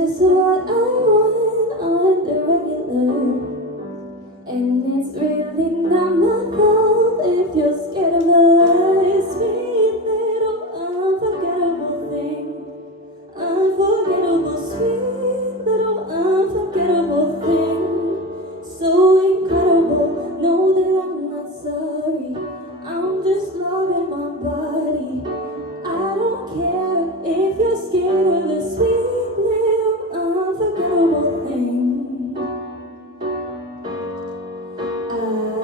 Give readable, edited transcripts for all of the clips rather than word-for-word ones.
just what I want on the regular. And it's really not my fault if you're scared of a sweet little unforgettable thing. Unforgettable, sweet little unforgettable thing. So incredible, know that I'm not sorry. I'm just loving my body. I don't care if you're scared of the sweet little unforgettable thing. I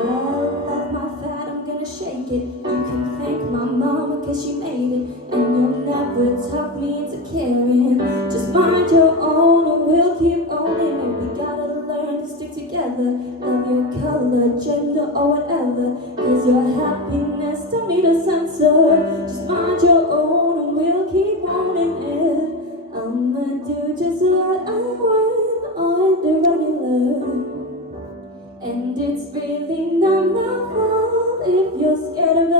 love my fat, I'm gonna shake it. You can thank my mama cause she made it. And you'll never talk me into caring. Just mind your own and we'll keep owning it. We gotta learn to stick together. Love your color, gender or whatever. Cause your happiness don't need a censor. Just mind your own and we'll keep owning it. I'ma do just what I want on the regular. And it's really not my fault if you're scared of a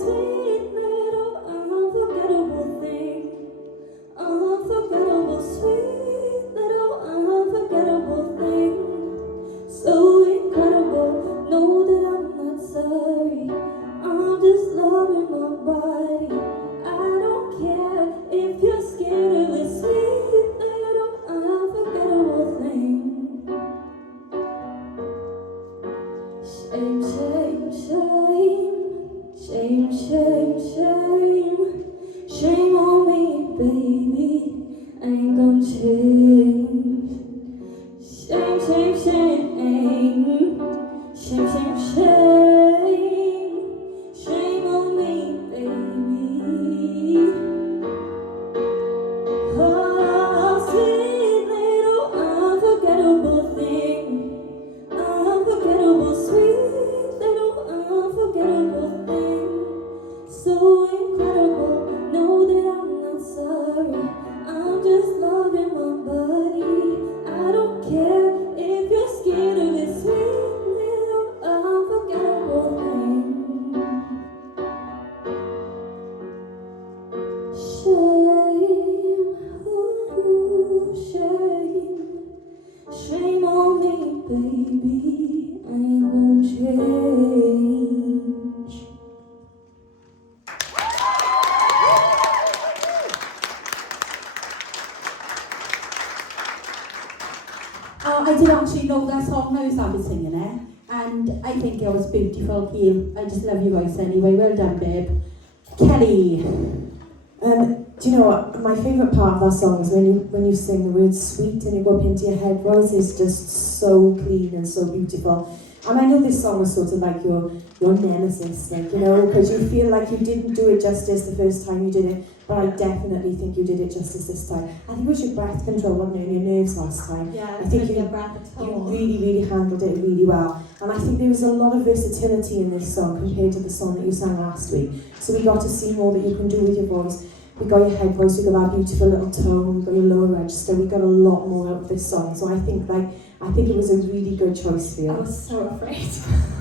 sweet little unforgettable thing. Unforgettable, sweet little unforgettable thing. So incredible, know that I'm not sorry. I'm just loving my body. I don't care if you're scared of a sweet little unforgettable thing. Shame, shame, shame, shame, shame, shame. Shame on me, baby, I ain't gonna change. Shame, shame, shame, shame, shame, shame. Shame on me, baby. Oh, sweet little unforgettable thing. Unforgettable, sweet little unforgettable thing. So incredible, know that I'm not sorry. I'm just loving my body. I don't care if you're scared of this sweet little unforgettable thing. Shame, ooh, shame. Shame on me, baby, I ain't gonna change. I did actually know that song when I started singing it, and I think it was beautiful, Keeleigh. I just love your voice anyway. Well done, babe. Keeleigh. Do you know what? My favourite part of that song is when you sing the word sweet and you go up into your head voice. It's just so clean and so beautiful. And I know this song was sort of like your nemesis, like, you know, because you feel like you didn't do it justice the first time you did it, but I definitely think you did it justice this time. I think it was your breath control, wasn't it, and your nerves last time. Yeah, I think you really handled it really well. And I think there was a lot of versatility in this song compared to the song that you sang last week. So we got to see more that you can do with your voice. We got your head voice, we got our beautiful little tone, we got your lower register, we got a lot more out of this song. So I think it was a really good choice for you. I was so afraid.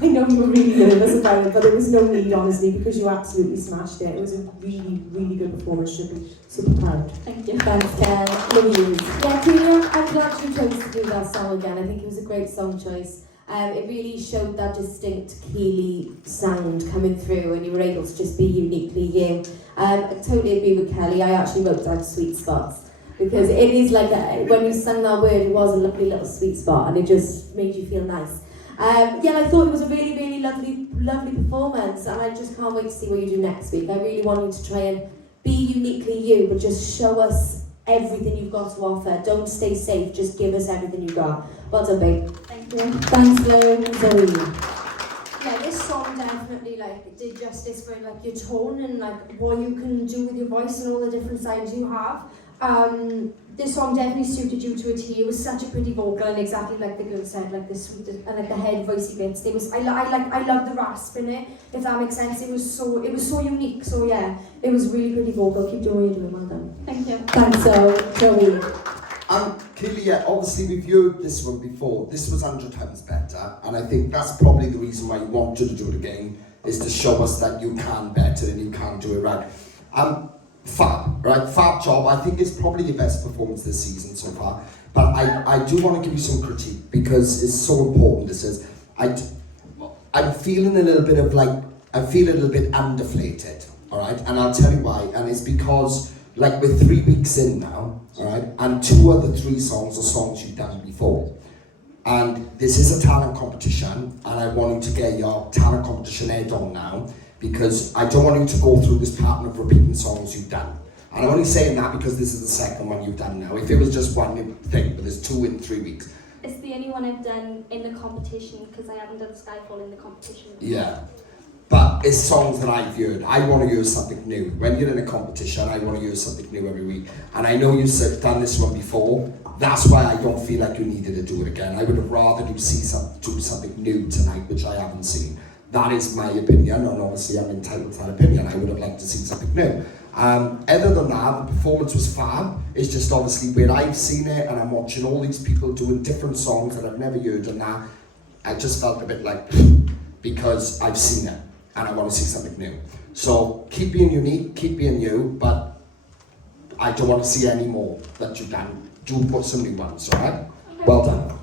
I know you were really nervous about it, but there was no need, honestly, because you absolutely smashed it. It was a really, really good performance. Should be super proud. Thank you. Thanks, Ken. Louise. Yeah, Keeleigh, I'm glad you chose to do that song again. I think it was a great song choice. It really showed that distinct Keeleigh sound coming through, and you were able to just be uniquely you. I totally agree with Kelly. I actually wrote down sweet spots, because it is like when you sang that word, it was a lovely little sweet spot, and it just made you feel nice. Yeah, I thought it was a really, really lovely performance, and I just can't wait to see what you do next week. I really want you to try and be uniquely you, but just show us everything you've got to offer. Don't stay safe, just give us everything you've got. Well done, babe. Thank you. Thanks, Lou. Zoe. Yeah, this song definitely did justice for your tone and what you can do with your voice and all the different sides you have. This song definitely suited you to a T. It was such a pretty vocal, and exactly like the girl said, the sweet and the head voicey bits. I love the rasp in it, if that makes sense. It was so unique. So yeah, it was really pretty vocal. Keep doing what you're doing. Well done. Thank you. Thanks, Zoe. Keeleigh, yeah, obviously we've heard this one before. This was 100 times better, and I think that's probably the reason why you want you to do it again, is to show us that you can better and you can do it right. fab, right? Fab job. I think it's probably your best performance this season so far. But I do want to give you some critique because it's so important. This is, I'm feeling a little bit of like, I feel a little bit undeflated, all right? And I'll tell you why. And it's because, like, we're 3 weeks in now, all right? And 2 of the 3 songs are songs you've done before. And this is a talent competition, and I want you to get your talent competition head on now, because I don't want you to go through this pattern of repeating songs you've done. And I'm only saying that because this is the second one you've done now. If it was just one thing, but there's 2 in 3 weeks. It's the only one I've done in the competition because I haven't done Skyfall in the competition. Yeah. But it's songs that I've heard. I want to hear something new. When you're in a competition, I want to hear something new every week. And I know you've done this one before. That's why I don't feel like you needed to do it again. I would have rather do something new tonight, which I haven't seen. That is my opinion, and obviously I'm entitled to that opinion. I would have liked to see something new. Other than that, the performance was fab. It's just obviously where I've seen it, and I'm watching all these people doing different songs that I've never heard, and that I just felt a bit like, because I've seen it, and I want to see something new. So keep being unique, keep being you, but I don't want to see any more that you've done. Do put some new ones, alright? Okay. Well done.